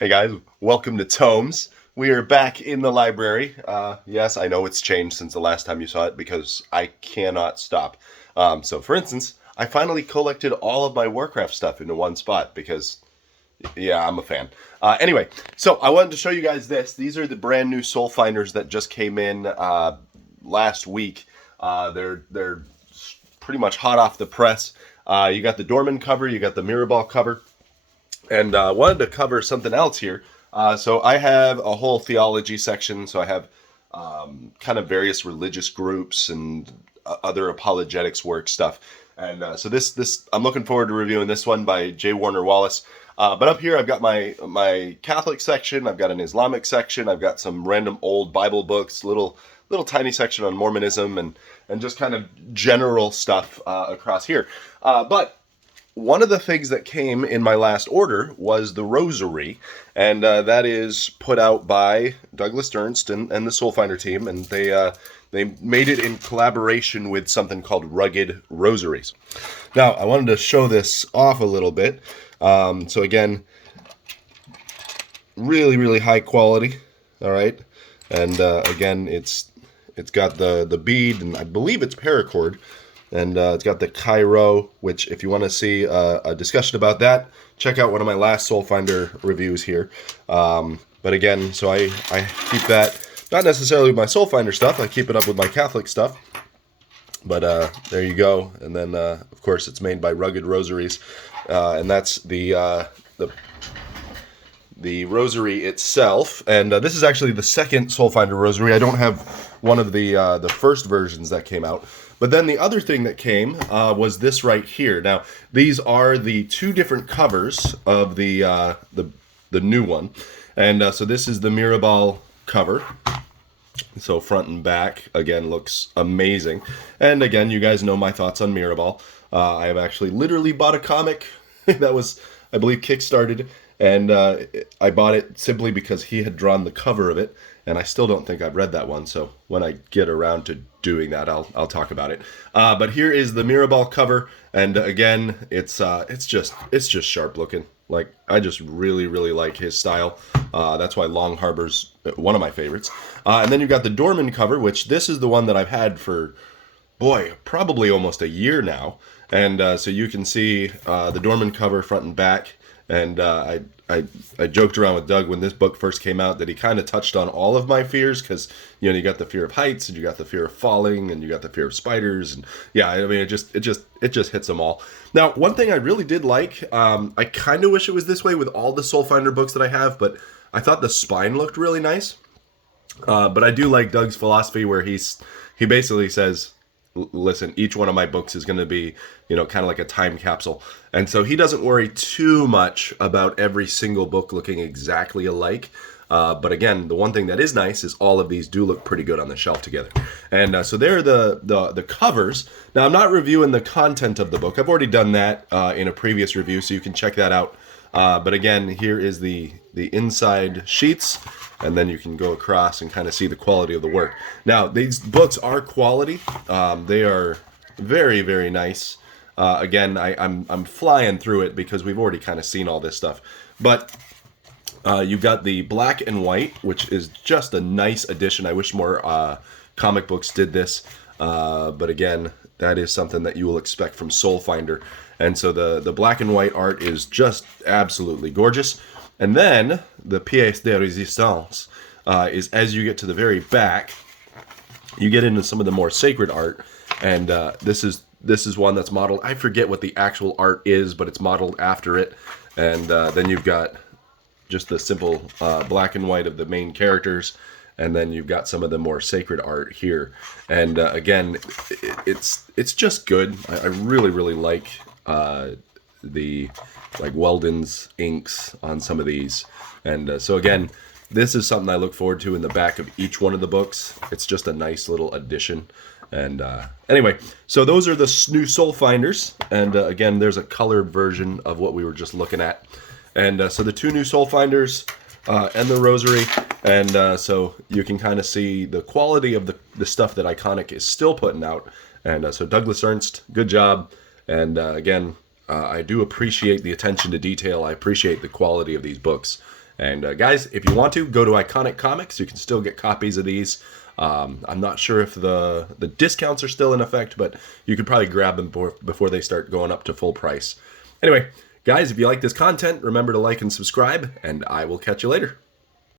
Hey guys, welcome to Tomes. We are back in the library. Yes, I know it's changed since the last time you saw it because I cannot stop. So, for instance, I finally collected all of my Warcraft stuff into one spot because, yeah, I'm a fan. Anyway, so I wanted to show you guys this. These are the brand new Soulfinders that just came in last week. They're pretty much hot off the press. You got the Dorman cover, you got the Mirrorball cover. And wanted to cover something else here. So I have a whole theology section. So I have kind of various religious groups and other apologetics work stuff. And so this I'm looking forward to reviewing this one by J. Warner Wallace. But up here I've got my Catholic section. I've got an Islamic section. I've got some random old Bible books, little tiny section on Mormonism and just kind of general stuff across here. But one of the things that came in my last order was the Rosary, and that is put out by Douglas Ernst and the Soulfinder team, and they made it in collaboration with something called Rugged Rosaries. Now, I wanted to show this off a little bit. So again, really high quality. All right, and again, it's got the bead, and I believe it's paracord. And it's got the Cairo, which if you want to see a discussion about that, check out one of my last Soulfinder reviews here. But again, so I keep that, not necessarily with my Soulfinder stuff, I keep it up with my Catholic stuff. But there you go. And then, of course, it's made by Rugged Rosaries. And that's the rosary itself. And this is actually the second Soulfinder rosary. I don't have one of the first versions that came out. But then the other thing that came was this right here. Now, these are the two different covers of the new one. And so this is the Mirrorball cover. So front and back, again, looks amazing. And again, you guys know my thoughts on Mirrorball. I have actually literally bought a comic that was, I believe, Kickstarted. And I bought it simply because he had drawn the cover of it, and I still don't think I've read that one. So when I get around to doing that, I'll talk about it. But here is the Mirrorball cover, and again, it's just sharp looking. Like, I just really like his style. That's why Long Harbor's one of my favorites. And then you've got the Dorman cover, which this is the one that I've had for, boy, probably almost a year now. And so you can see the Dorman cover front and back. And I joked around with Doug when this book first came out that he kind of touched on all of my fears, because you got the fear of heights, and you got the fear of falling, and you got the fear of spiders, and yeah, I mean it just hits them all. Now, one thing I really did like, I kind of wish it was this way with all the Soulfinder books that I have, but I thought the spine looked really nice. But I do like Doug's philosophy where he basically says, listen, each one of my books is going to be, kind of like a time capsule. And so he doesn't worry too much about every single book looking exactly alike. But again, the one thing that is nice is all of these do look pretty good on the shelf together. And so there are the covers. Now, I'm not reviewing the content of the book. I've already done that in a previous review, so you can check that out. But again, here is the inside sheets, and then you can go across and kind of see the quality of the work. Now, these books are quality. They are very nice. Again, I'm flying through it because we've already kind of seen all this stuff. But you've got the black and white, which is just a nice addition. I wish more comic books did this. But again, that is something that you will expect from Soulfinder. And so the black and white art is just absolutely gorgeous. And then the pièce de résistance is as you get to the very back, you get into some of the more sacred art. And this is one that's modeled. I forget what the actual art is, but it's modeled after it. And then you've got just the simple black and white of the main characters. And then you've got some of the more sacred art here. And again, it's just good. I really like the Weldon's inks on some of these. And so again, this is something I look forward to in the back of each one of the books. It's just a nice little addition. And anyway, so those are the new Soulfinders. And again, there's a colored version of what we were just looking at. And so the two new Soulfinders and the Rosary. And so you can kind of see the quality of the stuff that Iconic is still putting out. And so Douglas Ernst, good job. And again, I do appreciate the attention to detail. I appreciate the quality of these books. And guys, if you want to, go to Iconic Comics. You can still get copies of these. I'm not sure if the discounts are still in effect, but you could probably grab them before they start going up to full price. Anyway, guys, if you like this content, remember to like and subscribe, and I will catch you later.